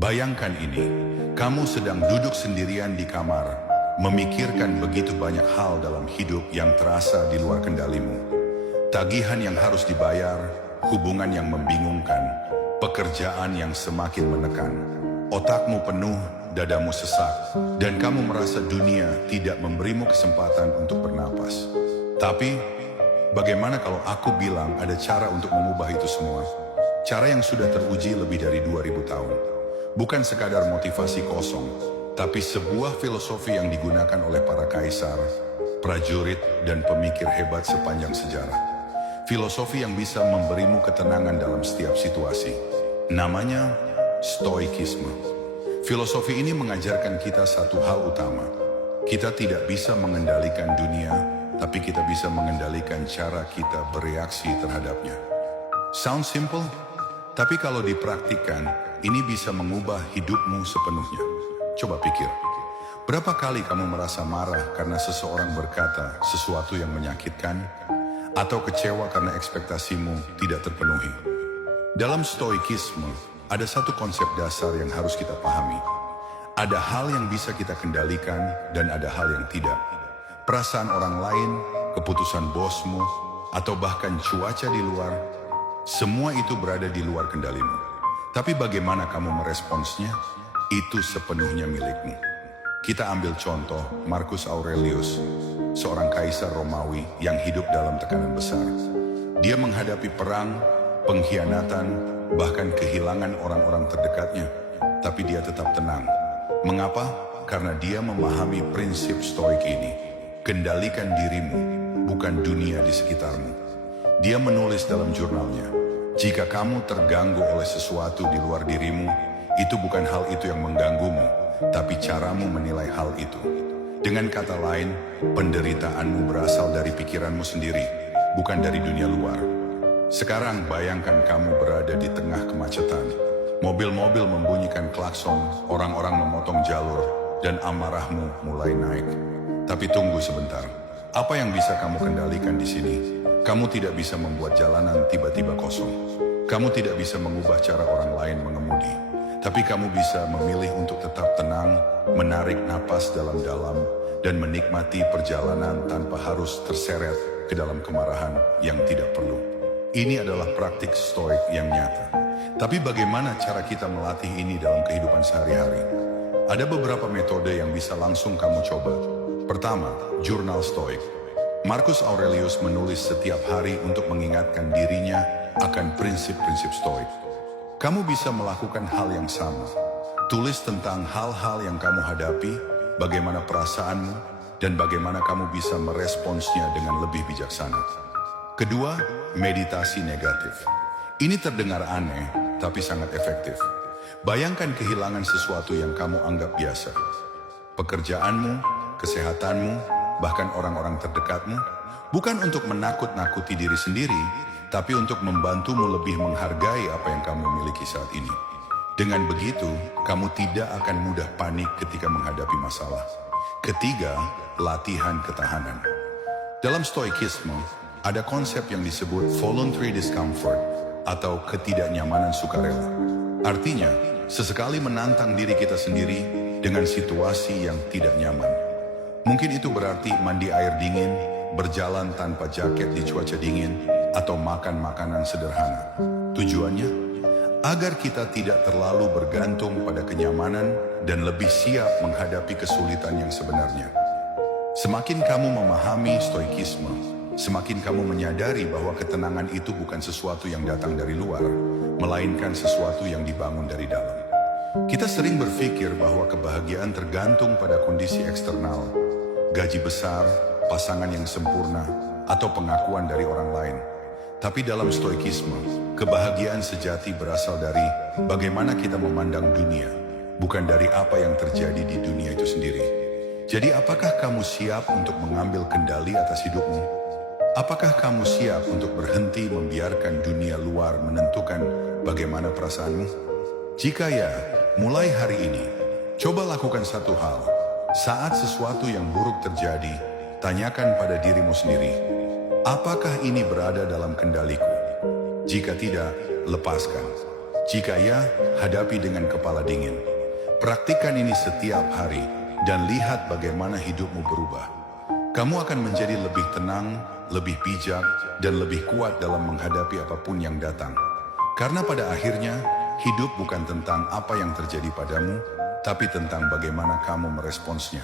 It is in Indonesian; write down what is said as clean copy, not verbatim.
Bayangkan ini, kamu sedang duduk sendirian di kamar, memikirkan begitu banyak hal dalam hidup yang terasa di luar kendalimu. Tagihan yang harus dibayar, hubungan yang membingungkan, pekerjaan yang semakin menekan. Otakmu penuh, dadamu sesak, dan kamu merasa dunia tidak memberimu kesempatan untuk bernapas. Tapi, bagaimana kalau aku bilang ada cara untuk mengubah itu semua? Cara yang sudah teruji lebih dari 2000 tahun. Bukan sekadar motivasi kosong, tapi sebuah filosofi yang digunakan oleh para kaisar, prajurit, dan pemikir hebat sepanjang sejarah. Filosofi yang bisa memberimu ketenangan dalam setiap situasi. Namanya Stoikisme. Filosofi ini mengajarkan kita satu hal utama. Kita tidak bisa mengendalikan dunia, tapi kita bisa mengendalikan cara kita bereaksi terhadapnya. Sound simple? Tapi kalau dipraktikkan, ini bisa mengubah hidupmu sepenuhnya. Coba pikir, berapa kali kamu merasa marah karena seseorang berkata sesuatu yang menyakitkan, atau kecewa karena ekspektasimu tidak terpenuhi? Dalam Stoikisme, ada satu konsep dasar yang harus kita pahami. Ada hal yang bisa kita kendalikan dan ada hal yang tidak. Perasaan orang lain, keputusan bosmu, atau bahkan cuaca di luar, semua itu berada di luar kendalimu. Tapi bagaimana kamu meresponsnya? Itu sepenuhnya milikmu. Kita ambil contoh Marcus Aurelius, seorang kaisar Romawi yang hidup dalam tekanan besar. Dia menghadapi perang, pengkhianatan, bahkan kehilangan orang-orang terdekatnya. Tapi dia tetap tenang. Mengapa? Karena dia memahami prinsip stoik ini. Kendalikan dirimu, bukan dunia di sekitarmu. Dia menulis dalam jurnalnya, jika kamu terganggu oleh sesuatu di luar dirimu, itu bukan hal itu yang mengganggumu, tapi caramu menilai hal itu. Dengan kata lain, penderitaanmu berasal dari pikiranmu sendiri, bukan dari dunia luar. Sekarang bayangkan kamu berada di tengah kemacetan. Mobil-mobil membunyikan klakson, orang-orang memotong jalur, dan amarahmu mulai naik. Tapi tunggu sebentar, apa yang bisa kamu kendalikan di sini? Kamu tidak bisa membuat jalanan tiba-tiba kosong. Kamu tidak bisa mengubah cara orang lain mengemudi. Tapi kamu bisa memilih untuk tetap tenang, menarik napas dalam-dalam, dan menikmati perjalanan tanpa harus terseret ke dalam kemarahan yang tidak perlu. Ini adalah praktik stoik yang nyata. Tapi bagaimana cara kita melatih ini dalam kehidupan sehari-hari? Ada beberapa metode yang bisa langsung kamu coba. Pertama, jurnal stoik. Marcus Aurelius menulis setiap hari untuk mengingatkan dirinya akan prinsip-prinsip stoik. Kamu bisa melakukan hal yang sama. Tulis tentang hal-hal yang kamu hadapi, bagaimana perasaanmu, dan bagaimana kamu bisa meresponsnya dengan lebih bijaksana. Kedua, meditasi negatif. Ini terdengar aneh, tapi sangat efektif. Bayangkan kehilangan sesuatu yang kamu anggap biasa. Pekerjaanmu, kesehatanmu, bahkan orang-orang terdekatmu, bukan untuk menakut-nakuti diri sendiri, tapi untuk membantumu lebih menghargai apa yang kamu miliki saat ini. Dengan begitu, kamu tidak akan mudah panik ketika menghadapi masalah. Ketiga, latihan ketahanan. Dalam Stoikisme, ada konsep yang disebut voluntary discomfort atau ketidaknyamanan sukarela. Artinya, sesekali menantang diri kita sendiri dengan situasi yang tidak nyaman. Mungkin itu berarti mandi air dingin, berjalan tanpa jaket di cuaca dingin, atau makan makanan sederhana. Tujuannya, agar kita tidak terlalu bergantung pada kenyamanan dan lebih siap menghadapi kesulitan yang sebenarnya. Semakin kamu memahami stoikisme, semakin kamu menyadari bahwa ketenangan itu bukan sesuatu yang datang dari luar, melainkan sesuatu yang dibangun dari dalam. Kita sering berpikir bahwa kebahagiaan tergantung pada kondisi eksternal, gaji besar, pasangan yang sempurna, atau pengakuan dari orang lain. Tapi dalam stoikisme, kebahagiaan sejati berasal dari bagaimana kita memandang dunia, bukan dari apa yang terjadi di dunia itu sendiri. Jadi apakah kamu siap untuk mengambil kendali atas hidupmu? Apakah kamu siap untuk berhenti membiarkan dunia luar menentukan bagaimana perasaanmu? Jika ya, mulai hari ini, coba lakukan satu hal. Saat sesuatu yang buruk terjadi, tanyakan pada dirimu sendiri, apakah ini berada dalam kendaliku? Jika tidak, lepaskan. Jika ya, hadapi dengan kepala dingin. Praktikkan ini setiap hari dan lihat bagaimana hidupmu berubah. Kamu akan menjadi lebih tenang, lebih bijak, dan lebih kuat dalam menghadapi apapun yang datang. Karena pada akhirnya, hidup bukan tentang apa yang terjadi padamu, tapi tentang bagaimana kamu meresponsnya.